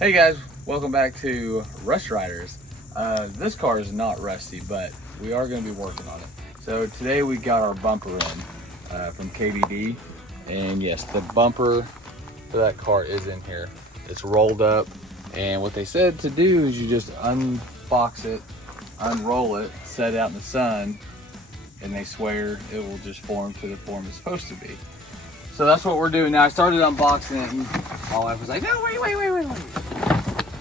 Hey guys, welcome back to Rust Riders. This car is not rusty, but we are going to be working on it. So today we got our bumper in from KBD, and yes, the bumper for that car is in here. It's rolled up, and what they said to do is you just unbox it, unroll it, set it out in the sun, and they swear it will just form to the form it's supposed to be. So that's what we're doing now. I started unboxing it, and my wife was like, no, wait.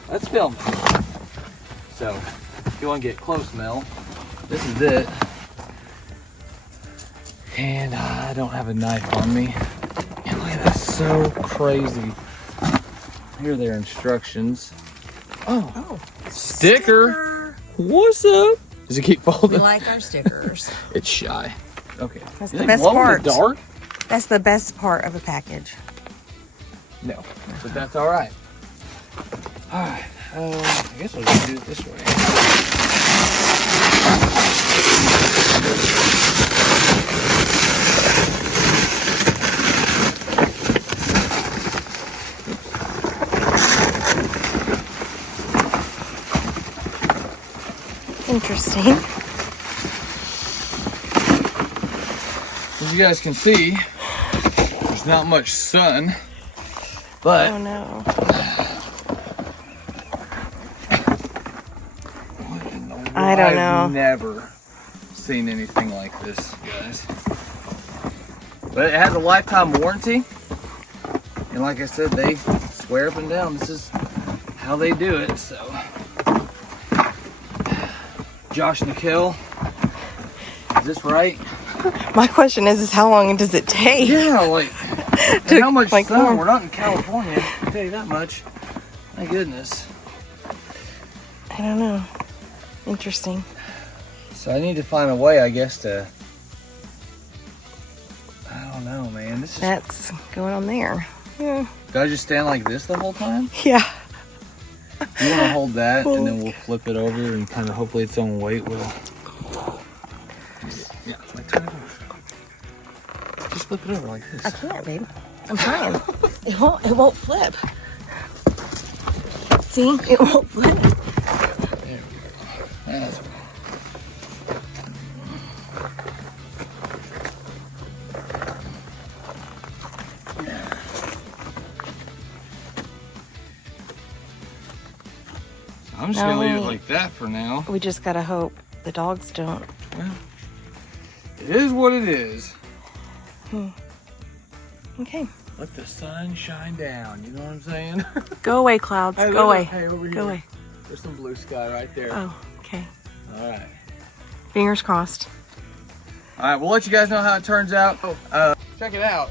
Let's film it. So, if you want to get close, Mel, this is it. And I don't have a knife on me. And look at that, so crazy. Here are their instructions. Oh, sticker. What's up? Does it keep folding? We like our stickers. It's shy. Okay. That's the best part. In the dark? That's the best part of a package. No, but that's all right. All right. I guess we'll just do it this way. Interesting. As you guys can see, there's not much sun, but oh no. I don't know. I've never seen anything like this, guys. But it has a lifetime warranty, and like I said, they swear up and down this is how they do it. So, Josh Nickel, is this right? My question is how long does it take? Yeah, like, and how much sun? More. We're not in California, I'll tell you that much. My goodness. I don't know. Interesting. So I need to find a way, I guess, to, I don't know, man. This is. That's going on there. Yeah. Do I just stand like this the whole time? Yeah. You want to hold that, and then we'll flip it over, and kind of hopefully its own weight will. Yeah, like turn it over. Just flip it over like this. I can't, babe. I'm trying. It won't flip. See? It won't flip. There we go. That's right. I'm just gonna leave it like that for now. We just gotta hope the dogs don't. Well, it is what it is. Okay. Let the sun shine down, you know what I'm saying? Go away, clouds. Hey, Go away. Hey, over here. Go away. There's some blue sky right there. Oh, okay. All right. Fingers crossed. All right, we'll let you guys know how it turns out. Check it out.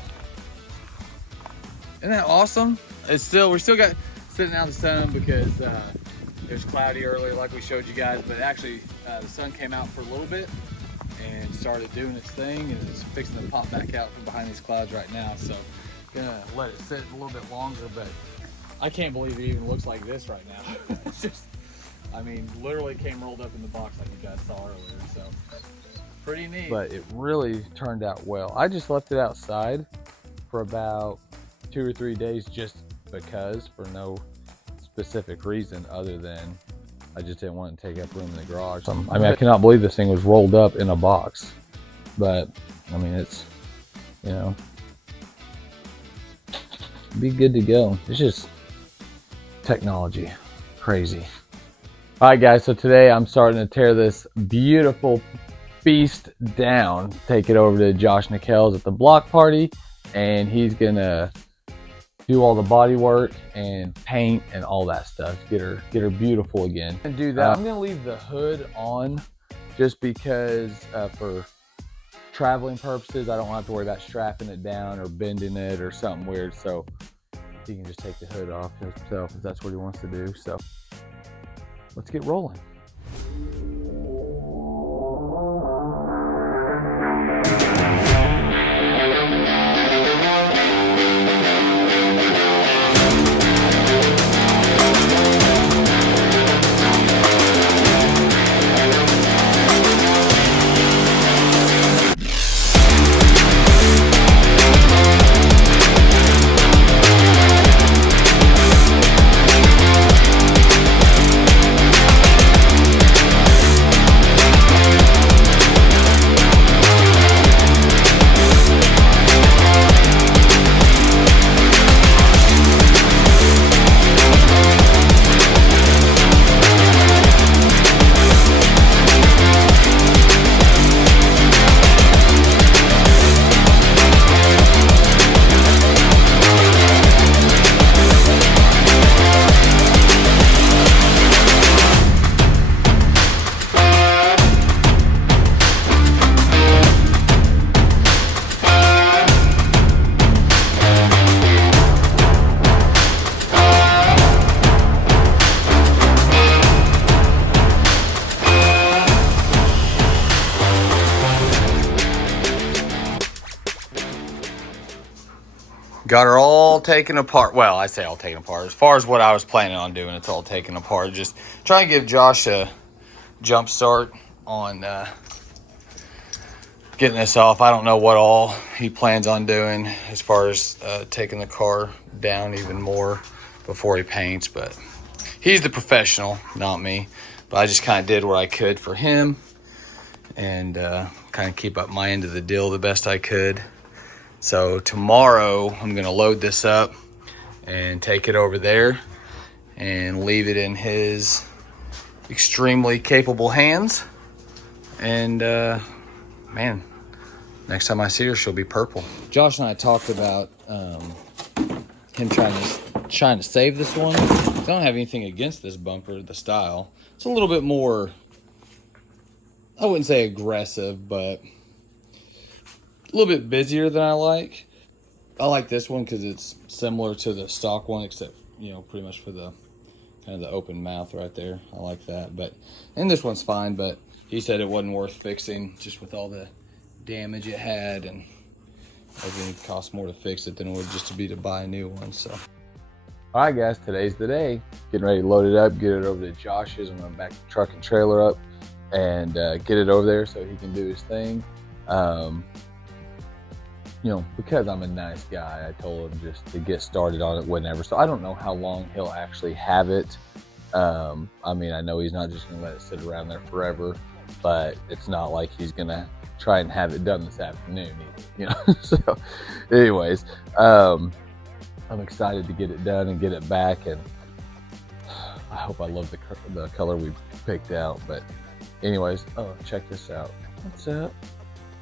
Isn't that awesome? We still got sitting out in the sun because it was cloudy earlier like we showed you guys, but actually the sun came out for a little bit and started doing its thing, and it's fixing to pop back out from behind these clouds right now. So gonna let it sit a little bit longer, but I can't believe it even looks like this right now. It's just, I mean, literally came rolled up in the box like you guys saw earlier, so pretty neat. But it really turned out well. I just left it outside for about 2 or 3 days just because, for no specific reason other than I just didn't want to take up room in the garage. I mean, I cannot believe this thing was rolled up in a box, but I mean, it's, you know, be good to go. It's just technology, crazy. All right, guys, so today I'm starting to tear this beautiful beast down, take it over to Josh Nickel's at the block party, and he's gonna do all the body work and paint and all that stuff, get her beautiful again. And do that. I'm gonna leave the hood on just because for traveling purposes, I don't have to worry about strapping it down or bending it or something weird. So he can just take the hood off himself if that's what he wants to do. So let's get rolling. Got her all taken apart. Well, I say all taken apart. As far as what I was planning on doing, it's all taken apart. Just trying to give Josh a jump start on getting this off. I don't know what all he plans on doing as far as taking the car down even more before he paints, but he's the professional, not me. But I just kind of did what I could for him and kind of keep up my end of the deal the best I could. So tomorrow I'm going to load this up and take it over there and leave it in his extremely capable hands. And man, next time I see her, she'll be purple. Josh and I talked about him trying to save this one. I don't have anything against this bumper, the style. It's a little bit more, I wouldn't say aggressive, but a little bit busier than I like. I like this one because it's similar to the stock one, except, you know, pretty much for the kind of the open mouth right there. I like that. And this one's fine, but he said it wasn't worth fixing just with all the damage it had, and I think it cost more to fix it than it would just to be to buy a new one. So, all right, guys, today's the day. Getting ready to load it up, get it over to Josh's. I'm gonna back the truck and trailer up and get it over there so he can do his thing. You know, because I'm a nice guy, I told him just to get started on it whenever. So I don't know how long he'll actually have it. I mean, I know he's not just gonna let it sit around there forever, but it's not like he's gonna try and have it done this afternoon either, you know. So anyways, I'm excited to get it done and get it back, and I hope I love the color we picked out. But anyways, oh, check this out. What's up?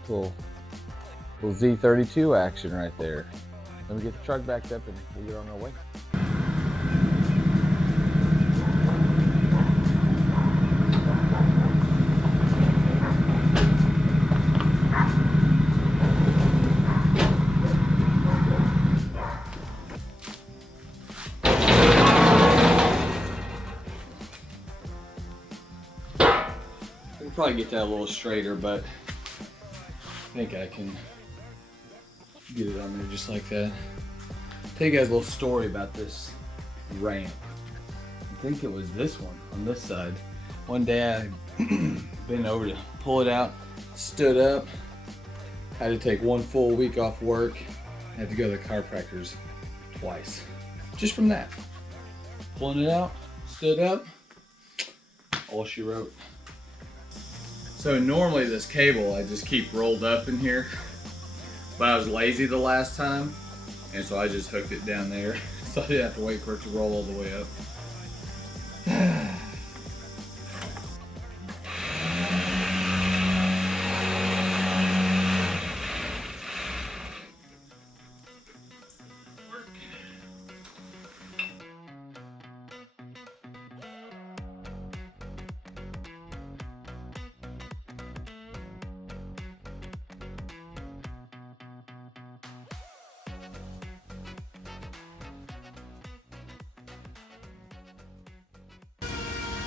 Little Z32 action right there. Let me get the truck backed up and we'll get on our way. We'll probably get that a little straighter, but I think I can get it on there just like that. Tell you guys a little story about this ramp. I think it was this one on this side. One day I bent over to pull it out, stood up, had to take one full week off work, had to go to the chiropractor's twice. Just from that. Pulling it out, stood up, all she wrote. So normally this cable I just keep rolled up in here, but I was lazy the last time, and so I just hooked it down there, so I didn't have to wait for it to roll all the way up.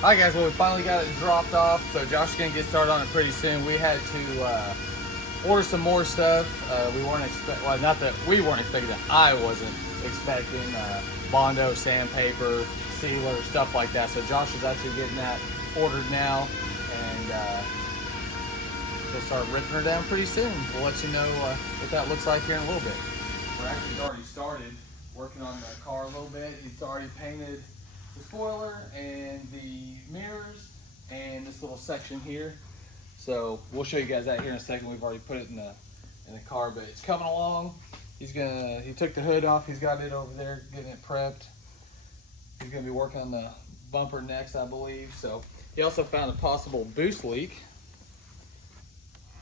All right, guys, well, we finally got it dropped off, so Josh is going to get started on it pretty soon. We had to order some more stuff. We weren't expecting, well, not that we weren't expecting it, I wasn't expecting Bondo, sandpaper, sealer, stuff like that. So Josh is actually getting that ordered now, and we'll start ripping her down pretty soon. We'll let you know what that looks like here in a little bit. We're actually already started working on the car a little bit. He's already painted the spoiler and the mirrors and this little section here. So we'll show you guys that here in a second. We've already put it in the car, but it's coming along. He took the hood off. He's got it over there getting it prepped. He's gonna be working on the bumper next, I believe. So he also found a possible boost leak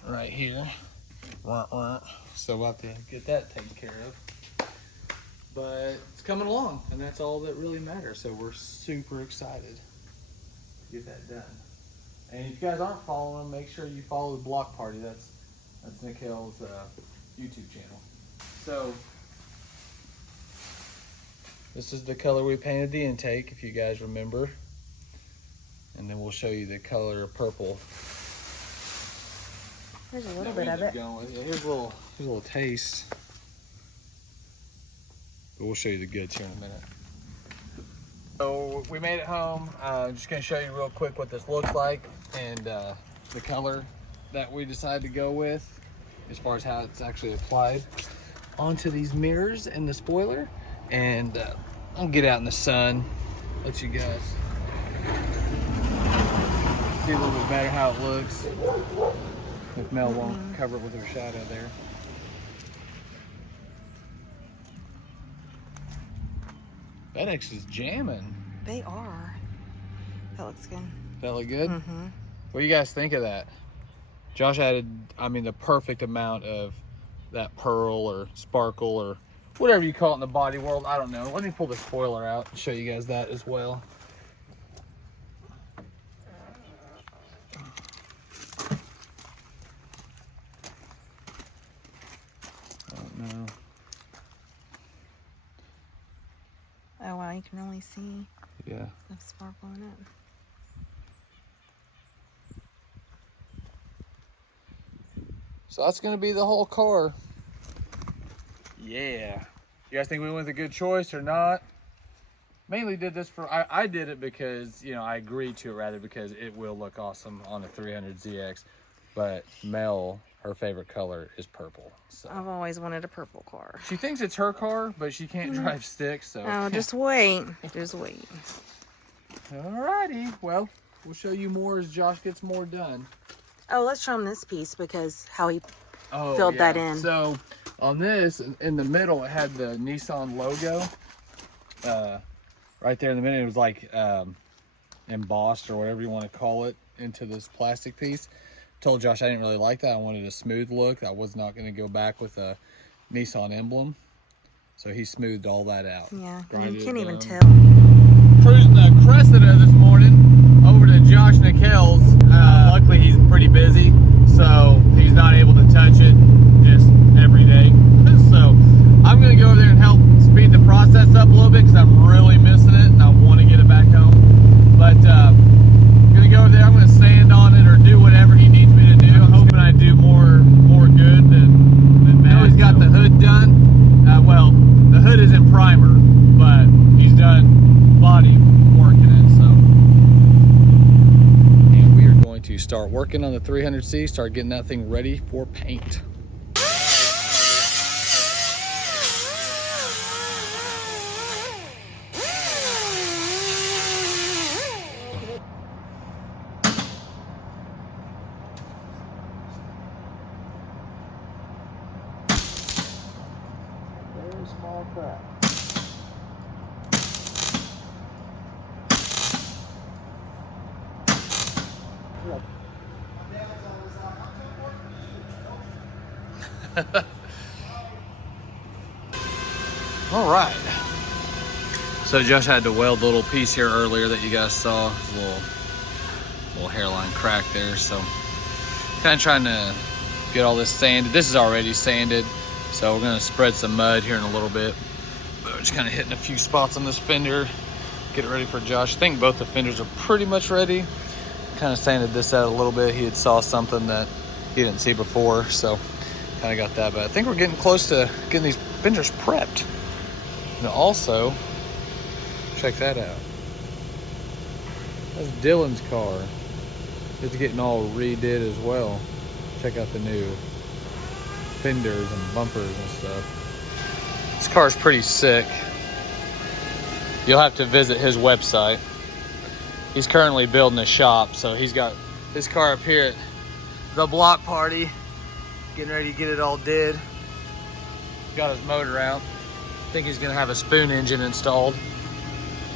right here. So we'll have to get that taken care of. But it's coming along, and that's all that really matters. So we're super excited to get that done. And if you guys aren't following, make sure you follow the Block Party. That's Nick Hill's YouTube channel. So this is the color we painted the intake, if you guys remember. And then we'll show you the color of purple. There's a little bit of it. Here's a little taste. But we'll show you the goods here in a minute. So we made it home. Just gonna show you real quick what this looks like and the color that we decided to go with as far as how it's actually applied onto these mirrors and the spoiler. And I'll get out in the sun, let you guys see a little bit better how it looks. If Mel won't cover it with her shadow there. FedEx is jamming. They are. That looks good. That look good? Mm-hmm. What do you guys think of that? Josh added, I mean, the perfect amount of that pearl or sparkle or whatever you call it in the body world. I don't know. Let me pull the spoiler out and show you guys that as well. I don't know. Oh wow, you can really see Yeah. the sparkle in it. So that's gonna be the whole car. Yeah. You guys think we went with a good choice or not? Mainly did this for, I did it because, you know, I agreed to it rather because it will look awesome on the 300ZX. But Mel, her favorite color is purple. So I've always wanted a purple car. she thinks it's her car, but she can't drive stick, so. Oh, just wait. Just wait. Alrighty, well, we'll show you more as Josh gets more done. Oh, let's show him this piece because how he Oh, filled yeah. that in. So on this, in the middle, it had the Nissan logo. Right there in the middle, it was like embossed or whatever you want to call it into this plastic piece. Told Josh I didn't really like that. I wanted a smooth look. I was not going to go back with a Nissan emblem. So he smoothed all that out. Yeah, Grinded you can't it even down. tell. Cruising the Cressida this morning over to Josh Nikel's. Luckily he's pretty busy, so he's not able to touch it just every day. So I'm gonna go over there and help speed the process up a little bit because I'm really missing it and I want to get it back home. But I'm gonna go over there. I'm gonna sand on it or do whatever he needs me to do. I'm hoping I do more good than bad. He's got the hood done. Well, the hood is in primer, but he's done body work in it, so. And we are going to start working on the 300C, start getting that thing ready for paint. Very small crack. All right. So Josh had to weld a little piece here earlier that you guys saw, a little hairline crack there. So kind of trying to get all this sanded. This is already sanded, so we're gonna spread some mud here in a little bit. But we're just kind of hitting a few spots on this fender, get it ready for Josh. I think both the fenders are pretty much ready. Kind of sanded this out a little bit. He had saw something that he didn't see before, so kind of got that. But I think we're getting close to getting these fenders prepped. And also, check that out. That's Dylan's car. It's getting all redid as well. Check out the new fenders and bumpers and stuff. This car's pretty sick. You'll have to visit his website. He's currently building a shop, so he's got his car up here at the block party, getting ready to get it all did. Got his motor out. I think he's gonna have a spoon engine installed.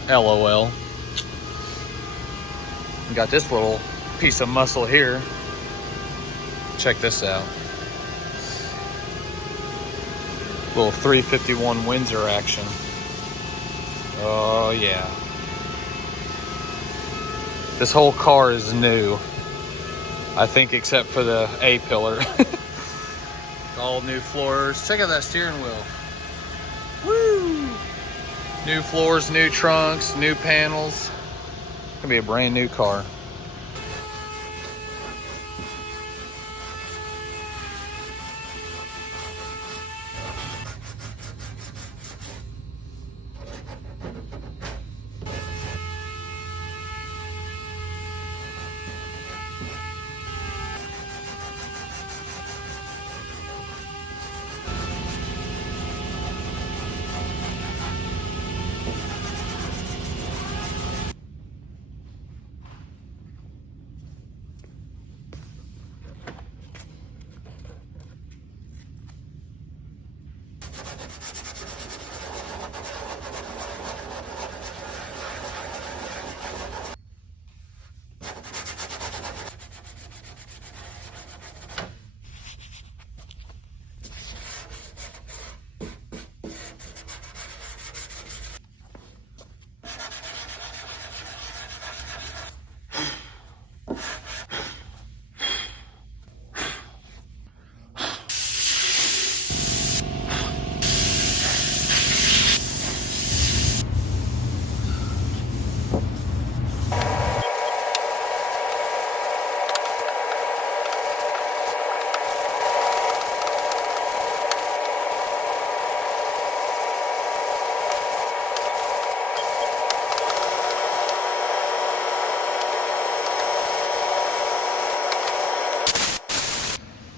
LOL. We got this little piece of muscle here. Check this out. Little 351 Windsor action. Oh yeah. This whole car is new. I think except for the A-pillar. All new floors. Check out that steering wheel. Woo! New floors, new trunks, new panels. It's gonna be a brand new car.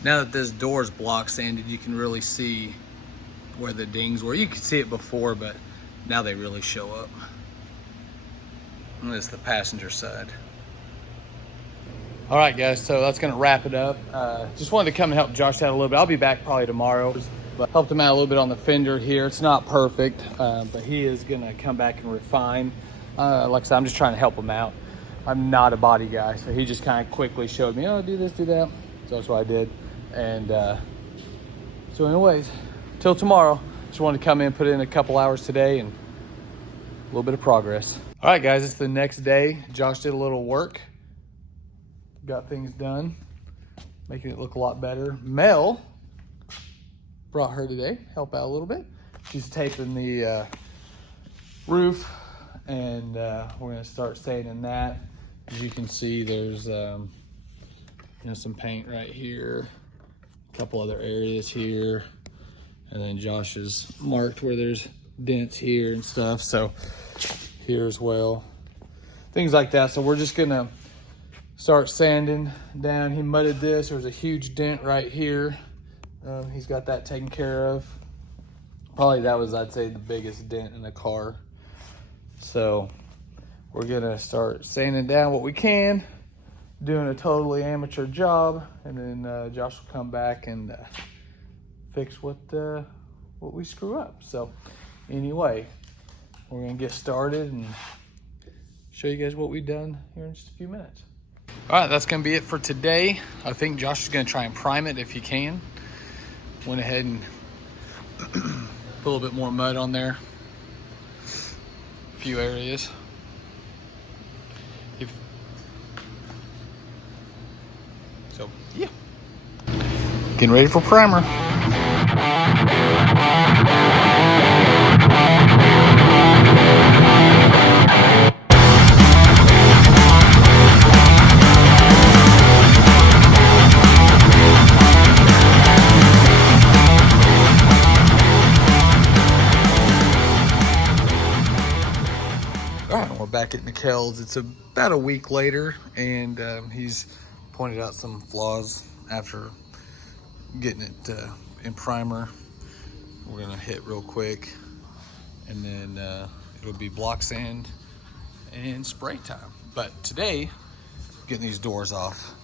Now that this door is block sanded, you can really see where the dings were. You could see it before, but now they really show up. And this is the passenger side. All right, guys, so that's gonna wrap it up. Just wanted to come and help Josh out a little bit. I'll be back probably tomorrow, but helped him out a little bit on the fender here. It's not perfect, but he is gonna come back and refine. Like I said, I'm just trying to help him out. I'm not a body guy, so he just kind of quickly showed me, oh, do this, do that. So that's what I did. And so anyways, till tomorrow, just wanted to come in, put in a couple hours today and a little bit of progress. All right, guys, it's the next day. Josh did a little work. Got things done, making it look a lot better. Mel brought her today, help out a little bit. She's taping the roof, and we're gonna start sanding that. As you can see, there's some paint right here, a couple other areas here, and then Josh has marked where there's dents here and stuff, so here as well, things like that. So we're just gonna start sanding down. He mudded this. There was a huge dent right here. He's got that taken care of. Probably that was, I'd say, the biggest dent in the car. So we're gonna start sanding down what we can, doing a totally amateur job, and then Josh will come back and fix what we screw up. So anyway, we're gonna get started and show you guys what we've done here in just a few minutes. All right, that's gonna be it for today. I think Josh is gonna try and prime it if he can. Went ahead and put a little bit more mud on there, a few areas. So yeah, getting ready for primer. Back at Mikkel's. It's about a week later, and he's pointed out some flaws after getting it in primer. We're gonna hit real quick, and then it'll be block sand and spray time. But today, getting these doors off,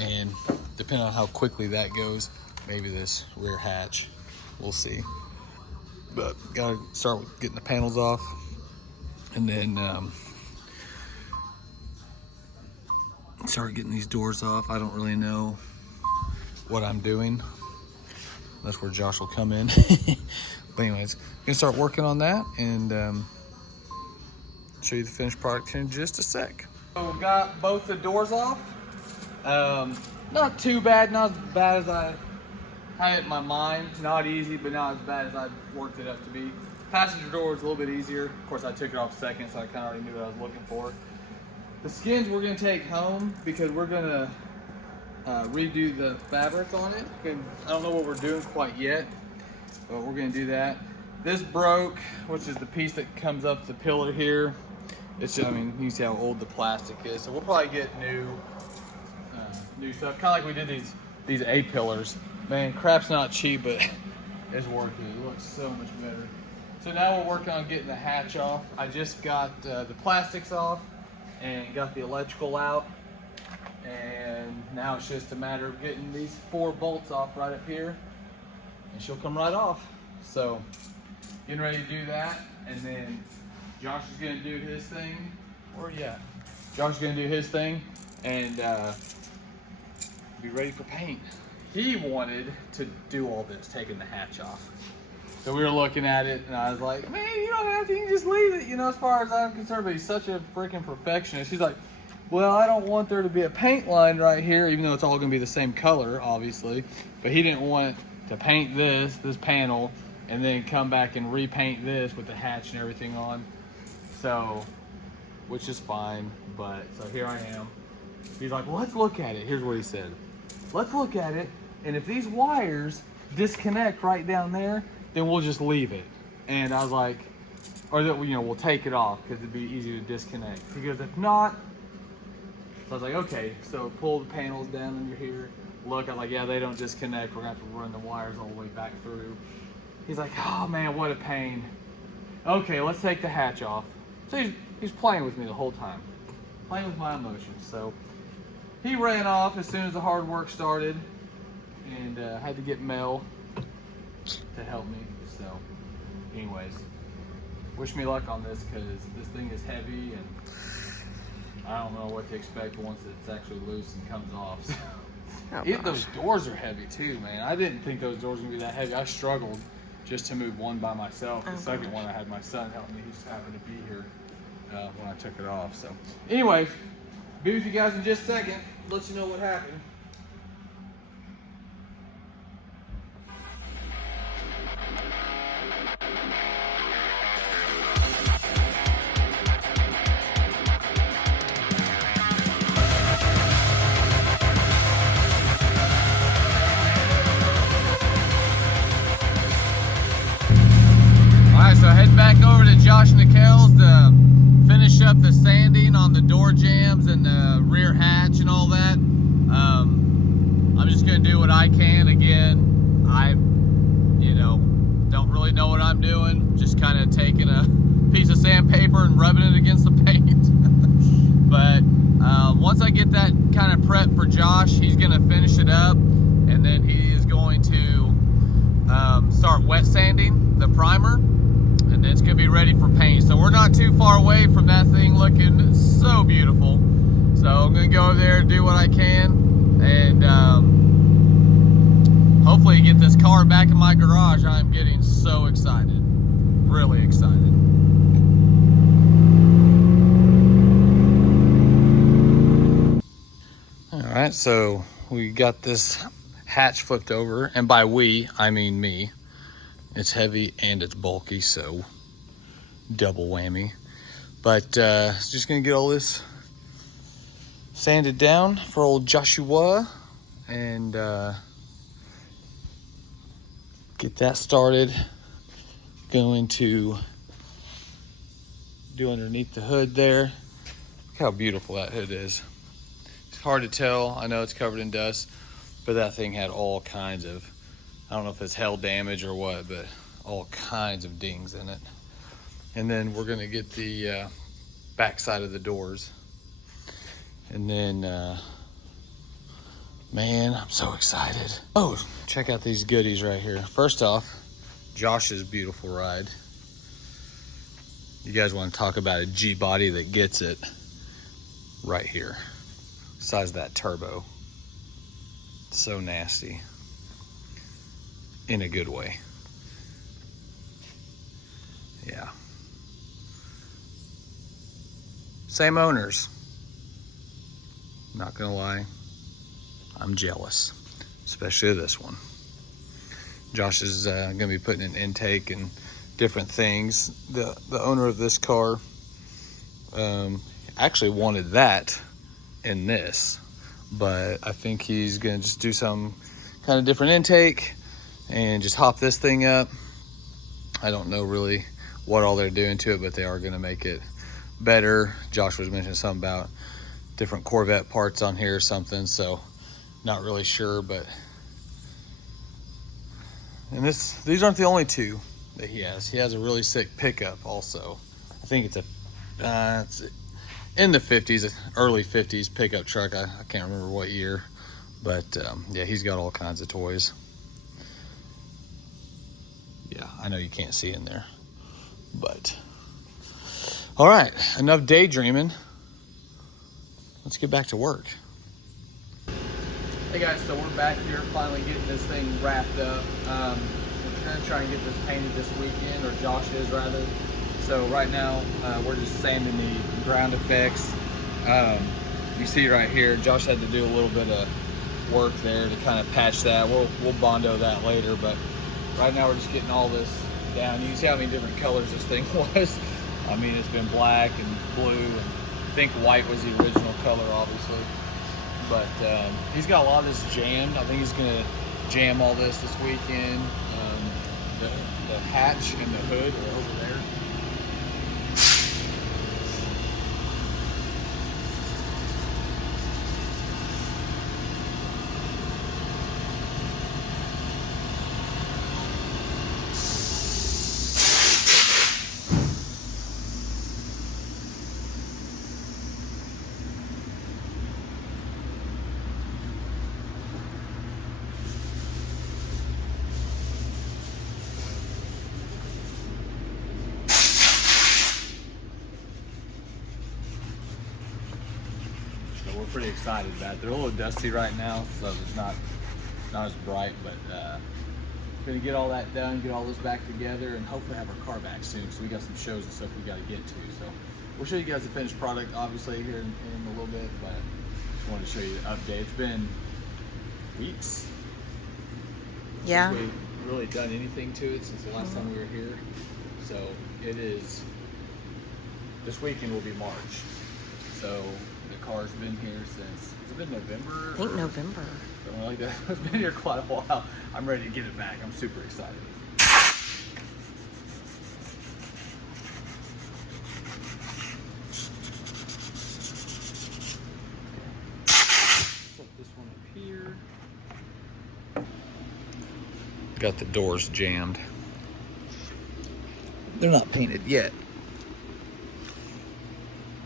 and depending on how quickly that goes, maybe this rear hatch, we'll see. But gotta start with getting the panels off. And then start getting these doors off. I don't really know what I'm doing. That's where Josh will come in. But anyways, gonna start working on that and show you the finished product here in just a sec. So we've got both the doors off. Not too bad, not as bad as I had it in my mind. Not easy, but not as bad as I worked it up to be. Passenger door was a little bit easier. Of course, I took it off second, so I kind of already knew what I was looking for. The skins we're gonna take home because we're gonna redo the fabric on it. And I don't know what we're doing quite yet, but we're gonna do that. This broke, which is the piece that comes up the pillar here. It's just, I mean, you can see how old the plastic is. So we'll probably get new stuff. Kind of like we did these A-pillars. Man, crap's not cheap, but it's working. It looks so much better. So now we're working on getting the hatch off. I just got the plastics off and got the electrical out. And now it's just a matter of getting these 4 bolts off right up here, and she'll come right off. So getting ready to do that, and then Josh is gonna do his thing. Where are you at? Josh is gonna do his thing and be ready for paint. He wanted to do all this, taking the hatch off. So we were looking at it, and I was like, man, you don't have to, you can just leave it, you know, as far as I'm concerned. But he's such a freaking perfectionist. He's like, well, I don't want there to be a paint line right here, even though it's all gonna be the same color, obviously. But he didn't want to paint this panel, and then come back and repaint this with the hatch and everything on. So, which is fine, but so here I am. He's like, well, let's look at it. Here's what he said. Let's look at it, and if these wires disconnect right down there, then we'll just leave it. And I was like, or that, you know, we'll take it off because it'd be easy to disconnect. He goes, if not, so I was like, okay. So pull the panels down under here, look. I was like, yeah, they don't disconnect. We're gonna have to run the wires all the way back through. He's like, oh man, what a pain. Okay, let's take the hatch off. So he's playing with me the whole time, playing with my emotions. So he ran off as soon as the hard work started, and had to get Mel to help me. So anyways, wish me luck on this, because this thing is heavy and I don't know what to expect once it's actually loose and comes off. So, those doors are heavy too, man. I didn't think those doors were gonna be that heavy. I struggled just to move one by myself. The second one I had my son help me. He just happened to be here when I took it off. So anyways, be with you guys in just a second. Let you know what happened. So heading back over to Josh and Nikel's to finish up the sanding on the door jambs and the rear hatch and all that. I'm just gonna do what I can. Again, I, don't really know what I'm doing. Just kind of taking a piece of sandpaper and rubbing it against the paint. But once I get that kind of prep for Josh, he's gonna finish it up, and then he is going to start wet sanding the primer. And then it's gonna be ready for paint. So we're not too far away from that thing looking so beautiful. So I'm gonna go over there and do what I can, and hopefully get this car back in my garage. I'm getting so excited, really excited. All right, so we got this hatch flipped over, and by we, I mean me. It's heavy and it's bulky, so double whammy. But just gonna get all this sanded down for old Joshua, and get that started. Going to do underneath the hood there. Look how beautiful that hood is. It's hard to tell. I know it's covered in dust, but that thing had all kinds of, I don't know if it's hail damage or what, but all kinds of dings in it. And then we're gonna get the back side of the doors. And then, man, I'm so excited. Oh, check out these goodies right here. First off, Josh's beautiful ride. You guys wanna talk about a G-body that gets it right here. Size of that turbo. So nasty. In a good way. Yeah. Same owners. Not gonna lie, I'm jealous, especially of this one. Josh is gonna be putting an intake and different things. The owner of this car actually wanted that in this, but I think he's gonna just do some kind of different intake and just hop this thing up. I don't know really what all they're doing to it, but they are gonna make it better. Josh was mentioning something about different Corvette parts on here or something, so not really sure. But and these aren't the only two that he has. He has a really sick pickup also. I think it's in the 50s, early 50s pickup truck. I can't remember what year, but yeah, he's got all kinds of toys. Yeah, I know you can't see in there, but all right, enough daydreaming. Let's get back to work. Hey guys, so we're back here finally getting this thing wrapped up. We're gonna try and get this painted this weekend, or Josh is rather. So right now we're just sanding the ground effects. You see right here, Josh had to do a little bit of work there to kind of patch that. We'll Bondo that later, but right now we're just getting all this down. You can see how many different colors this thing was. I mean, it's been black and blue, and I think white was the original color, obviously. But he's got a lot of this jammed. I think he's gonna jam all this weekend. The hatch and the hood are over there. we're pretty excited about it. They're a little dusty right now, so it's not as bright, but gonna get all that done, get all this back together, and hopefully have our car back soon. So we got some shows and stuff we got to get to. So we'll show you guys the finished product, obviously, here in a little bit, but just wanted to show you the update. It's been weeks. Yeah. Since we've really done anything to it since the last time we were here. So it is, this weekend will be March. So the car's been here since, has it been November? I think November. Something like that. It's been here quite a while. I'm ready to get it back. I'm super excited. Set this one up here. Got the doors jammed. They're not painted yet.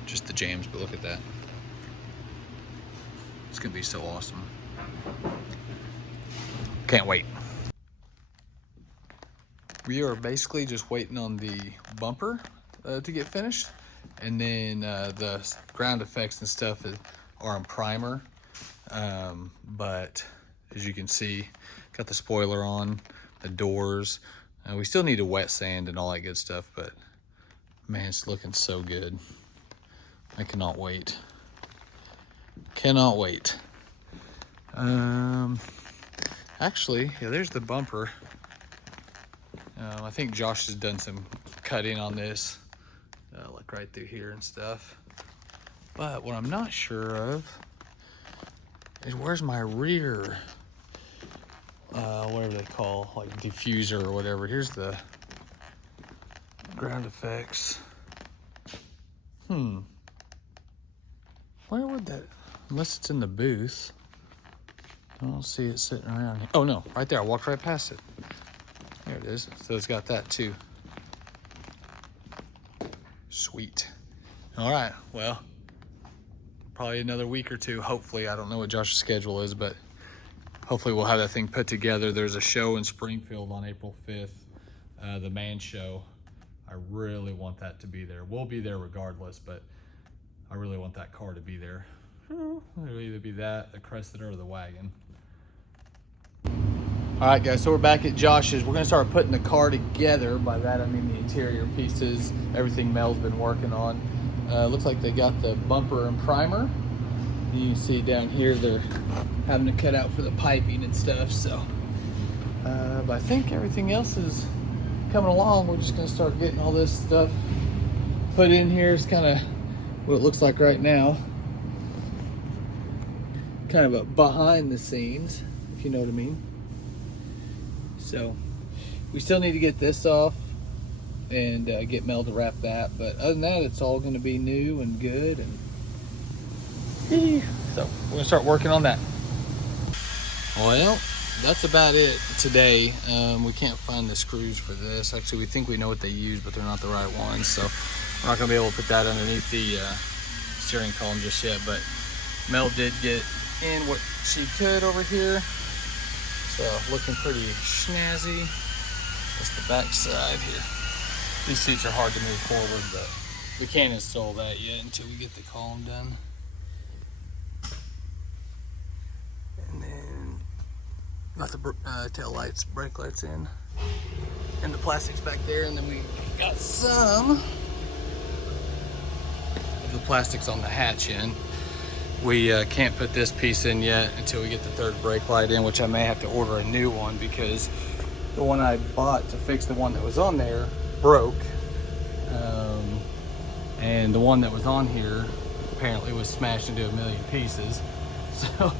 Just the jams, but look at that. It's gonna be so awesome. Can't wait. We are basically just waiting on the bumper to get finished, and then the ground effects and stuff are on primer. But as you can see, got the spoiler on, the doors. We still need to wet sand and all that good stuff, but man, it's looking so good. I cannot wait. Cannot wait. Actually, yeah, there's the bumper. I think Josh has done some cutting on this, like right through here and stuff. But what I'm not sure of is where's my rear, whatever they call, like diffuser or whatever. Here's the ground effects. Where would that, unless it's in the booth. I don't see it sitting around here. Oh no, right there, I walked right past it. There it is, so it's got that too. Sweet. All right, well, probably another week or two, hopefully. I don't know what Josh's schedule is, but hopefully we'll have that thing put together. There's a show in Springfield on April 5th, the Man Show. I really want that to be there. We'll be there regardless, but I really want that car to be there. It'll either be that, the Cressida, or the wagon. All right, guys, so we're back at Josh's. We're gonna start putting the car together. By that, I mean the interior pieces, everything Mel's been working on. Looks like they got the bumper and primer. You can see down here, they're having to cut out for the piping and stuff, so. But I think everything else is coming along. We're just gonna start getting all this stuff put in here. It's kind of what it looks like right now. Kind of a behind the scenes, if you know what I mean. So we still need to get this off and get Mel to wrap that, but other than that, it's all going to be new and good. And so we're going to start working on that. Well, that's about it today. We can't find the screws for this. Actually, we think we know what they use, but they're not the right ones, so we're not going to be able to put that underneath the steering column just yet. But Mel did get in what she could over here, so looking pretty snazzy. That's the back side here. These seats are hard to move forward, but we can't install that yet until we get the column done. And then got the tail lights, brake lights in, and the plastics back there. And then we got some of the plastics on the hatch in. We can't put this piece in yet until we get the third brake light in, which I may have to order a new one because the one I bought to fix the one that was on there broke. And the one that was on here apparently was smashed into a million pieces. So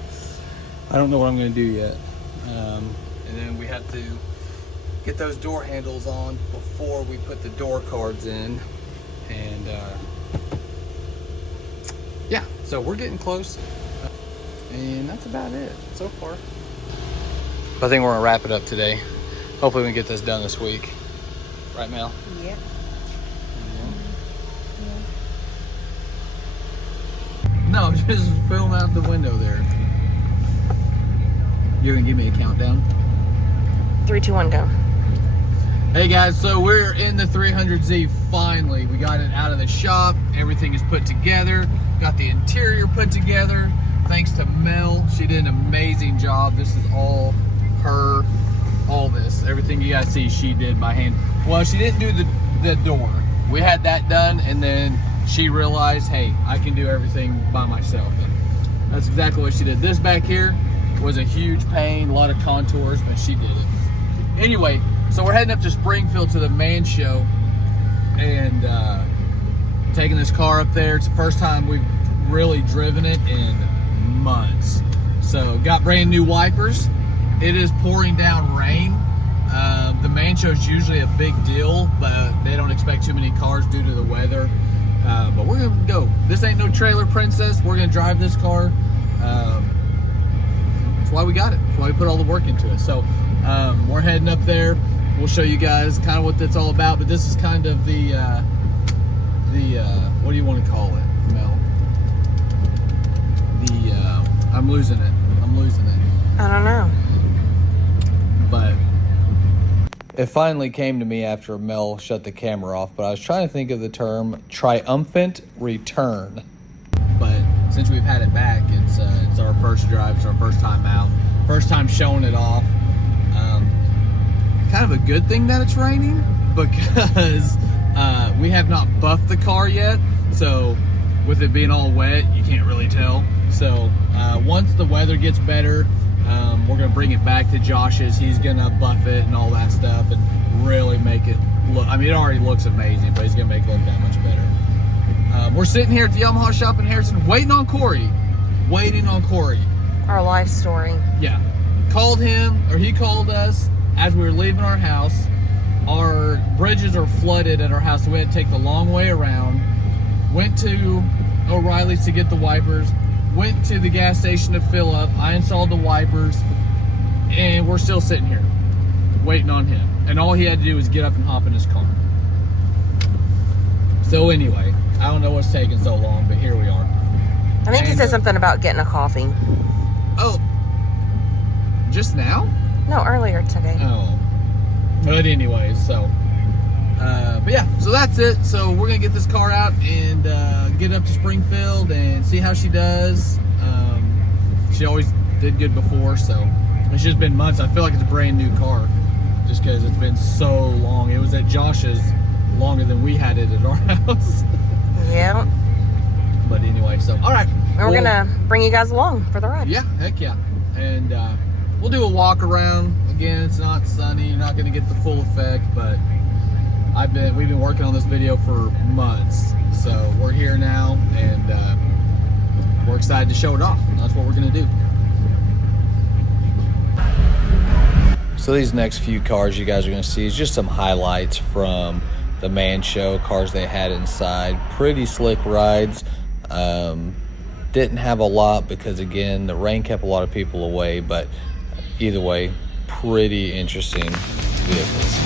I don't know what I'm gonna do yet. And then we have to get those door handles on before we put the door cards in. And yeah, so we're getting close. And that's about it so far. I think we're gonna wrap it up today. Hopefully we can get this done this week. Right, Mel? Yep. No, just film out the window there. You're gonna give me a countdown? 3, 2, 1, go. Hey guys, so we're in the 300Z finally. We got it out of the shop. Everything is put together. got the interior put together. Thanks to Mel, she did an amazing job. This is all her, all this, everything you guys see, she did by hand. Well, she didn't do the door. We had that done, and then she realized, hey, I can do everything by myself. And that's exactly what she did. This back here was a huge pain, a lot of contours, but she did it. Anyway, so we're heading up to Springfield to the man show, and taking this car up there. It's the first time we've really driven it in months. So got brand new wipers. It is pouring down rain. The man show is usually a big deal, but they don't expect too many cars due to the weather. But we're gonna go. This ain't no trailer princess. We're gonna drive this car. That's why we got it. That's why we put all the work into it. So we're heading up there. We'll show you guys kind of what that's all about. But this is kind of the what do you want to call it, Mel? I'm losing it. I don't know. But it finally came to me after Mel shut the camera off, but I was trying to think of the term triumphant return. But since we've had it back, it's our first drive, it's our first time out, first time showing it off. Kind of a good thing that it's raining, because we have not buffed the car yet, so with it being all wet, you can't really tell. So once the weather gets better, we're gonna bring it back to Josh's. He's gonna buff it and all that stuff and really make it look, I mean, it already looks amazing, but he's gonna make it look that much better. We're sitting here at the Yamaha shop in Harrison waiting on Corey. Our life story. Yeah, called him, or he called us as we were leaving our house. Our bridges are flooded at our house, so we had to take the long way around. Went to O'Reilly's to get the wipers. Went to the gas station to fill up. I installed the wipers, and we're still sitting here waiting on him. And all he had to do was get up and hop in his car. So anyway, I don't know what's taking so long, but here we are. I think he said something about getting a coffee. Oh, just now? No, earlier today. Oh, but anyways, so but yeah, so that's it. So we're gonna get this car out and get up to Springfield and see how she does. She always did good before, so it's just been months. I feel like it's a brand new car just because it's been so long. It was at Josh's longer than we had it at our house. Yeah. But anyway, so all right, and we're gonna bring you guys along for the ride. Yeah, heck yeah. And we'll do a walk around. Again, it's not sunny, you're not gonna get the full effect, but we've been working on this video for months. So we're here now, and we're excited to show it off. That's what we're gonna do. So these next few cars you guys are gonna see is just some highlights from the man show, cars they had inside. Pretty slick rides. Didn't have a lot because, again, the rain kept a lot of people away, but either way, pretty interesting vehicles.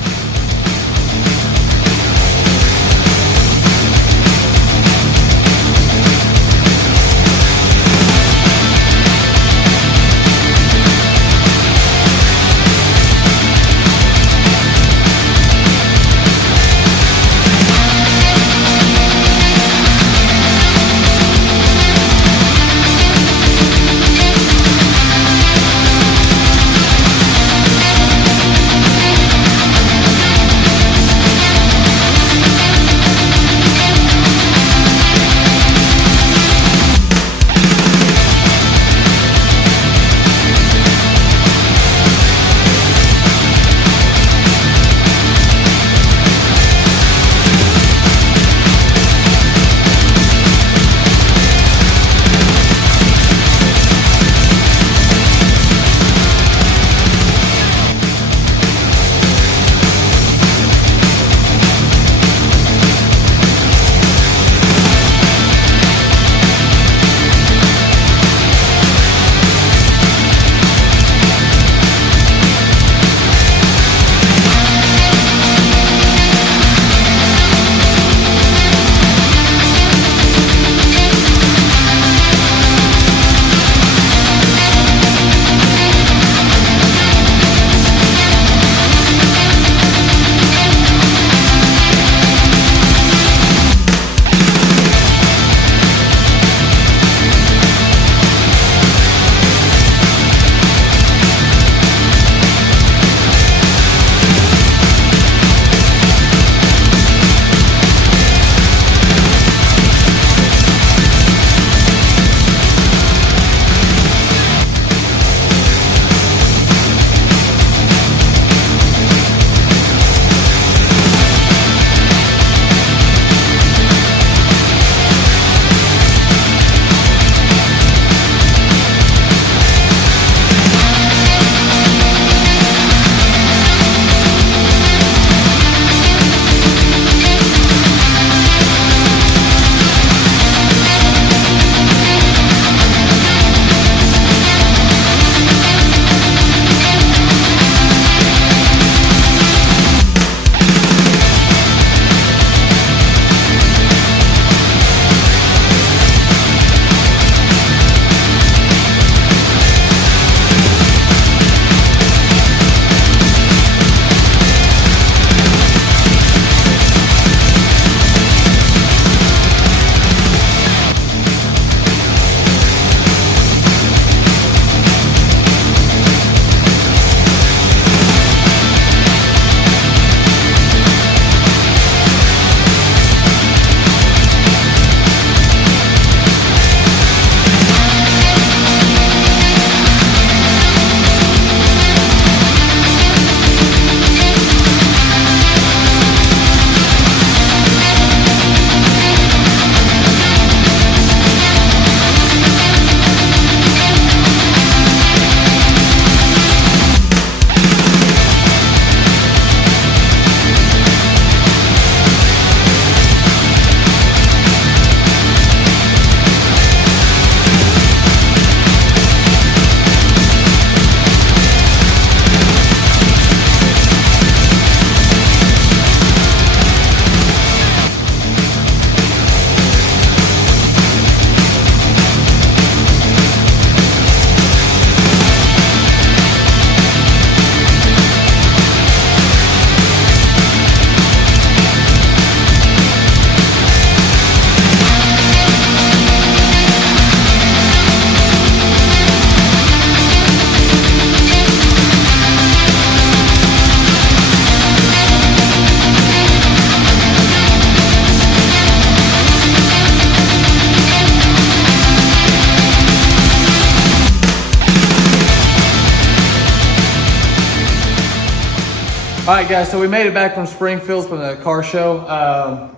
All right, guys, so we made it back from Springfield from the car show.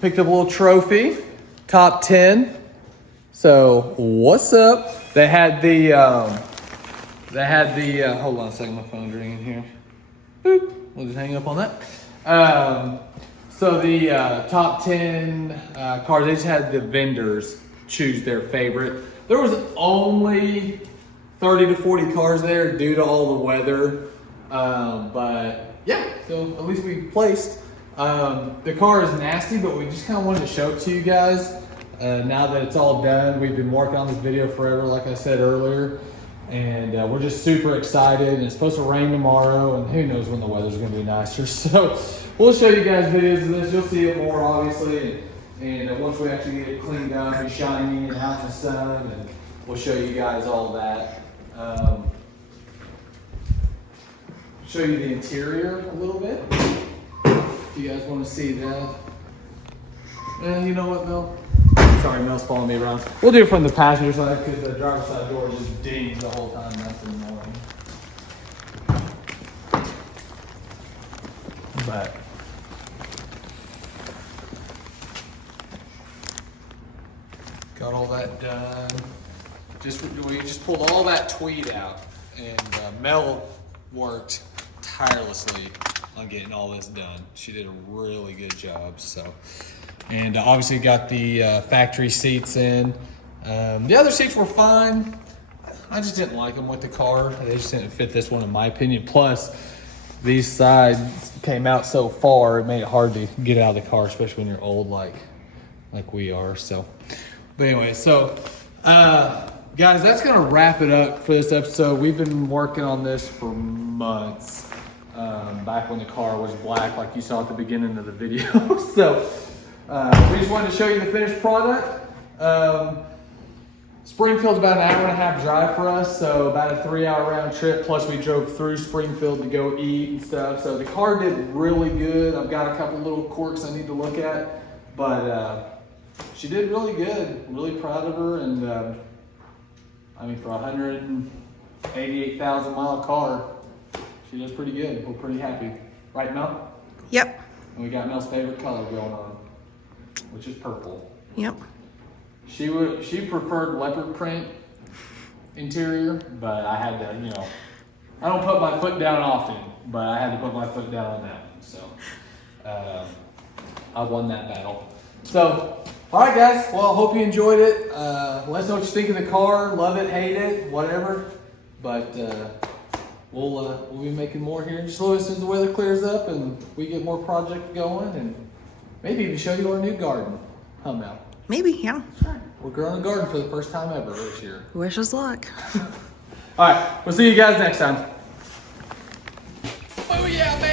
Picked up a little trophy, top 10. So what's up? They had the, hold on a second, my phone's ringing here. Boop, we'll just hang up on that. So the top 10 cars, they just had the vendors choose their favorite. There was only 30 to 40 cars there due to all the weather. But yeah, so at least we placed. The car is nasty, but we just kind of wanted to show it to you guys. Now that it's all done, we've been working on this video forever, like I said earlier. And we're just super excited. And it's supposed to rain tomorrow, and who knows when the weather's going to be nicer. So we'll show you guys videos of this. You'll see it more, obviously. And once we actually get it cleaned up and shiny and out in the sun, and we'll show you guys all that. Show you the interior a little bit. If you guys want to see that. And you know what, Mel? Sorry, Mel's following me around. We'll do it from the passenger side because the driver's side door just dings the whole time. That's annoying. But got all that done. We just pulled all that tweed out, and Mel worked tirelessly on getting all this done. She did a really good job. So, and obviously got the factory seats in. The other seats were fine. I just didn't like them with the car. They just didn't fit this one in my opinion. Plus, these sides came out so far, it made it hard to get out of the car, especially when you're old like we are. So, but anyway, so guys, that's gonna wrap it up for this episode. We've been working on this for months. Back when the car was black, like you saw at the beginning of the video. So we just wanted to show you the finished product. Springfield's about an hour and a half drive for us, so about a 3-hour round trip. Plus we drove through Springfield to go eat and stuff. So the car did really good. I've got a couple little quirks I need to look at, but she did really good. I'm really proud of her, and I mean, for a 188,000 mile car, she does pretty good. We're pretty happy. Right, Mel? Yep. And we got Mel's favorite color going on, which is purple. Yep. She preferred leopard print interior, but I had to, I don't put my foot down often, but I had to put my foot down on that one. So I won that battle. So, all right, guys. Well, I hope you enjoyed it. Let us know what you think of the car. Love it, hate it, whatever. But we'll be making more here in just a little bit as soon as the weather clears up and we get more projects going, and maybe even show you our new garden. Huh, Mel? Maybe, yeah. That's right. We're growing a garden for the first time ever this year. Wish us luck. All right, we'll see you guys next time. Oh yeah, man.